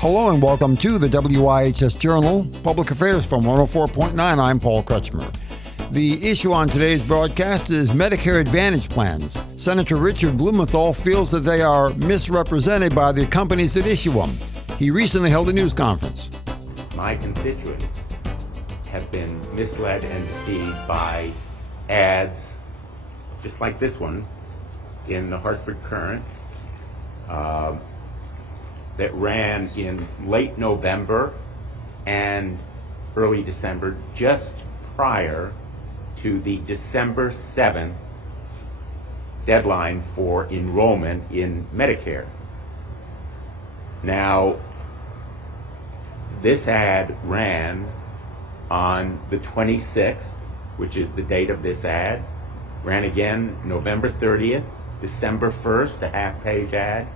Hello and welcome to the WIHS Journal, Public Affairs from 104.9. I'm Paul Kretschmer. The issue on today's broadcast is Medicare Advantage plans. Senator Richard Blumenthal feels that they are misrepresented by the companies that issue them. He recently held a news conference. My constituents have been misled and deceived by ads just like this one in the Hartford Courant that ran in late November and early December, just prior to the December 7th deadline for enrollment in Medicare. Now, this ad ran on the 26th, which is the date of this ad, ran again November 30th, December 1st, a half-page ad,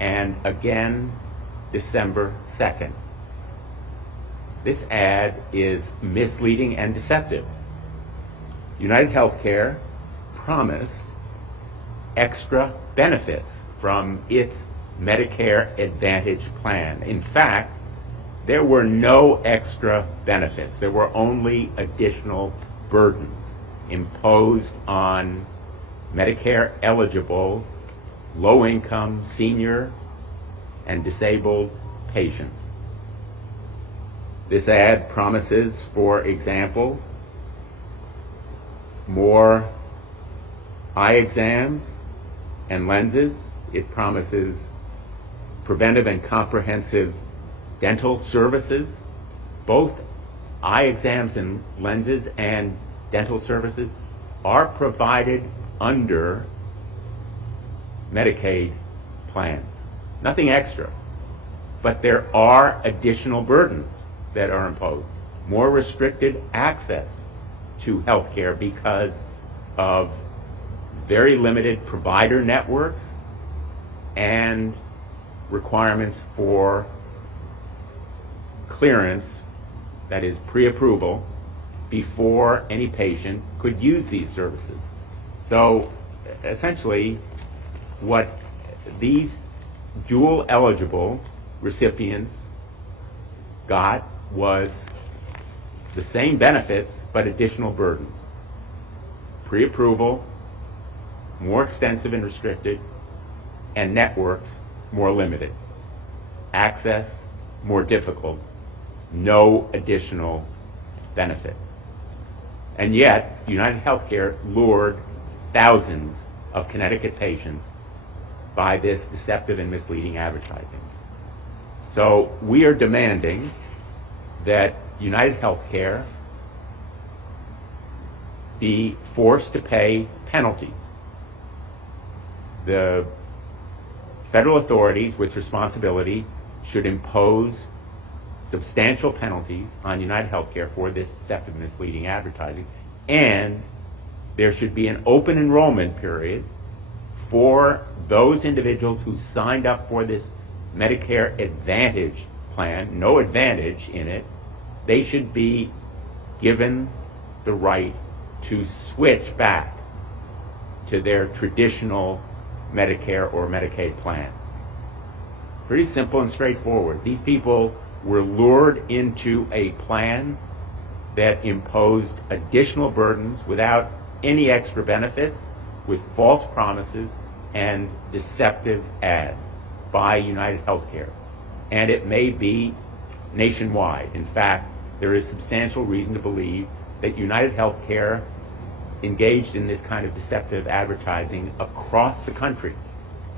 and again December 2nd. This ad is misleading and deceptive. United Healthcare promised extra benefits from its Medicare Advantage plan. In fact, there were no extra benefits. There were only additional burdens imposed on Medicare eligible, low-income, senior, and disabled patients. This ad promises, for example, more eye exams and lenses. It promises preventive and comprehensive dental services. Both eye exams and lenses and dental services are provided under Medicaid plans. Nothing extra, but there are additional burdens that are imposed. More restricted access to health care because of very limited provider networks and requirements for clearance, that is pre-approval, before any patient could use these services. So essentially what these dual eligible recipients got was the same benefits but additional burdens. Pre-approval, more extensive and restricted, and networks more limited. Access more difficult, no additional benefits. And yet, United Healthcare lured thousands of Connecticut patients by this deceptive and misleading advertising. So we are demanding that United Healthcare be forced to pay penalties. The federal authorities with responsibility should impose substantial penalties on United Healthcare for this deceptive and misleading advertising, and there should be an open enrollment period for those individuals who signed up for this Medicare Advantage plan, no advantage in it. They should be given the right to switch back to their traditional Medicare or Medicaid plan. Pretty simple and straightforward. These people were lured into a plan that imposed additional burdens without any extra benefits, with false promises and deceptive ads by United Healthcare. And it may be nationwide. In fact, there is substantial reason to believe that United Healthcare engaged in this kind of deceptive advertising across the country.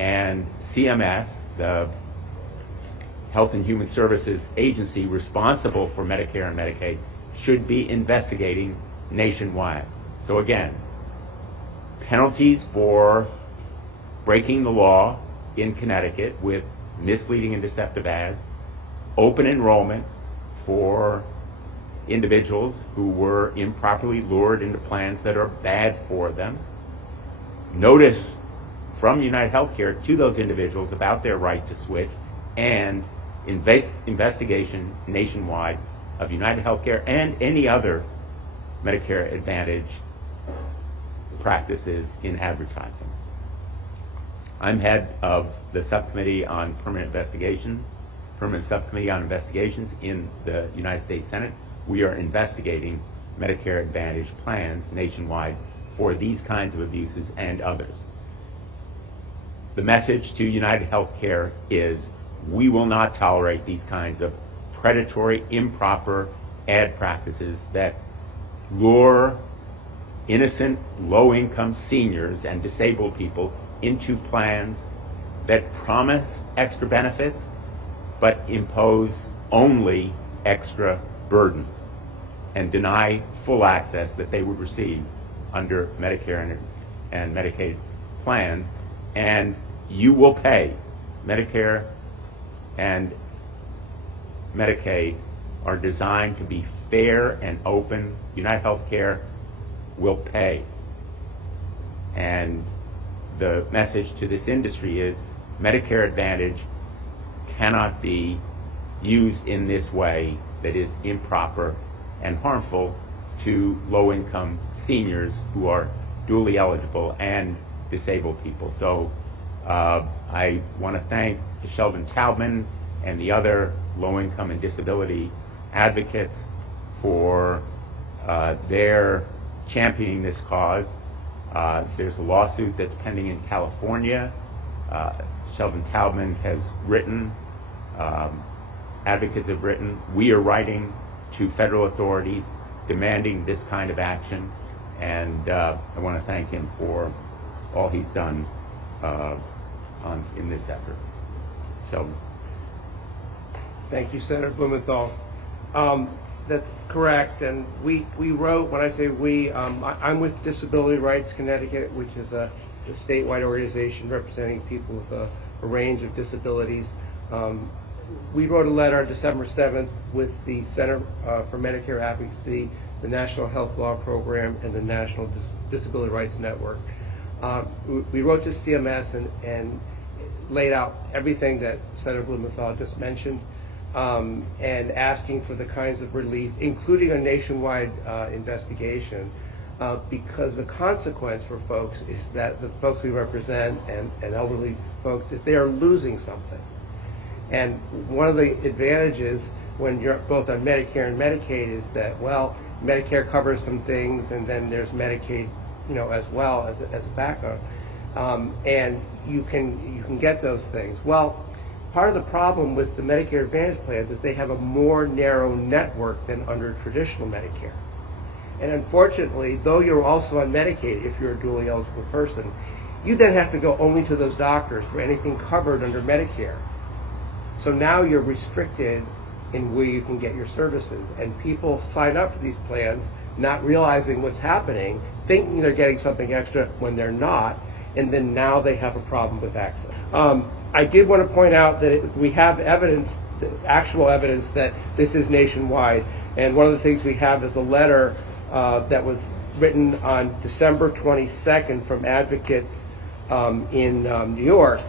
And CMS, the Health and Human Services agency responsible for Medicare and Medicaid, should be investigating nationwide. So again, penalties for breaking the law in Connecticut with misleading and deceptive ads, open enrollment for individuals who were improperly lured into plans that are bad for them, notice from United Healthcare to those individuals about their right to switch, and investigation nationwide of United Healthcare and any other Medicare Advantage practices in advertising. I'm head of the subcommittee on permanent investigations Permanent Subcommittee on Investigations in the United States Senate, we are investigating Medicare Advantage plans nationwide for these kinds of abuses and others. The message to United Healthcare is we will not tolerate these kinds of predatory, improper ad practices that lure innocent, low-income seniors and disabled people into plans that promise extra benefits but impose only extra burdens and deny full access that they would receive under Medicare and Medicaid plans. And you will pay. Medicare and Medicaid are designed to be fair and open. United Healthcare will pay. And the message to this industry is Medicare Advantage cannot be used in this way that is improper and harmful to low-income seniors who are dually eligible and disabled people. So I want to thank Sheldon Taubman and the other low-income and disability advocates for their championing this cause. There's a lawsuit that's pending in California. Sheldon Taubman has written, advocates have written. We are writing to federal authorities demanding this kind of action, and I want to thank him for all he's done in this effort. Sheldon. Thank you, Senator Blumenthal. That's correct, and we wrote, when I say we, I'm with Disability Rights Connecticut, which is a statewide organization representing people with a range of disabilities. We wrote a letter on December 7th with the Center for Medicare Advocacy, the National Health Law Program, and the National Disability Rights Network. We wrote to CMS and laid out everything that Senator Blumenthal just mentioned, and asking for the kinds of relief, including a nationwide investigation, because the consequence for folks is that the folks we represent and elderly folks is they are losing something. And one of the advantages when you're both on Medicare and Medicaid is that, well, Medicare covers some things, and then there's Medicaid, as well as a backup, and you can get those things. Well, part of the problem with the Medicare Advantage plans is they have a more narrow network than under traditional Medicare. And unfortunately, though you're also on Medicaid, if you're a dually eligible person, you then have to go only to those doctors for anything covered under Medicare. So now you're restricted in where you can get your services. And people sign up for these plans not realizing what's happening, thinking they're getting something extra when they're not, and then now they have a problem with access. I did want to point out that we have evidence, actual evidence, that this is nationwide. And one of the things we have is a letter that was written on December 22nd from advocates in New York.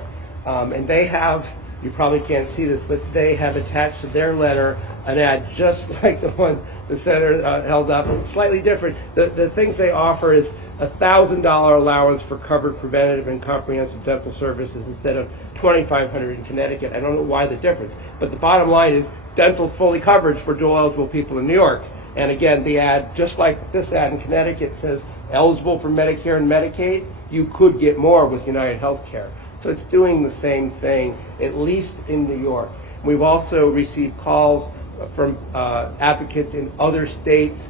And they have, you probably can't see this, but they have attached to their letter an ad just like the one the senator held up, slightly different. The things they offer is a $1,000 allowance for covered preventative and comprehensive dental services instead of $2,500 in Connecticut. I don't know why the difference, but the bottom line is dental's fully covered for dual eligible people in New York. And again, the ad, just like this ad in Connecticut, says eligible for Medicare and Medicaid, you could get more with United Healthcare. So it's doing the same thing, at least in New York. We've also received calls from advocates in other states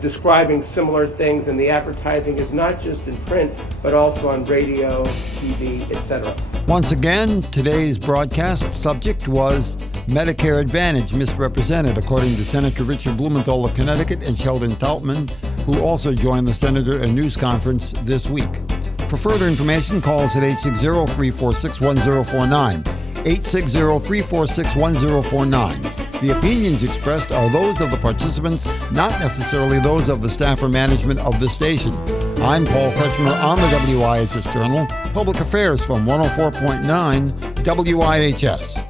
describing similar things, and the advertising is not just in print, but also on radio, TV, etc. Once again, today's broadcast subject was Medicare Advantage misrepresented, according to Senator Richard Blumenthal of Connecticut and Sheldon Taubman, who also joined the senator at a news conference this week. For further information, call us at 860-346-1049, 860-346-1049. The opinions expressed are those of the participants, not necessarily those of the staff or management of the station. I'm Paul Kretschmer on the WIHS Journal, Public Affairs from 104.9 WIHS.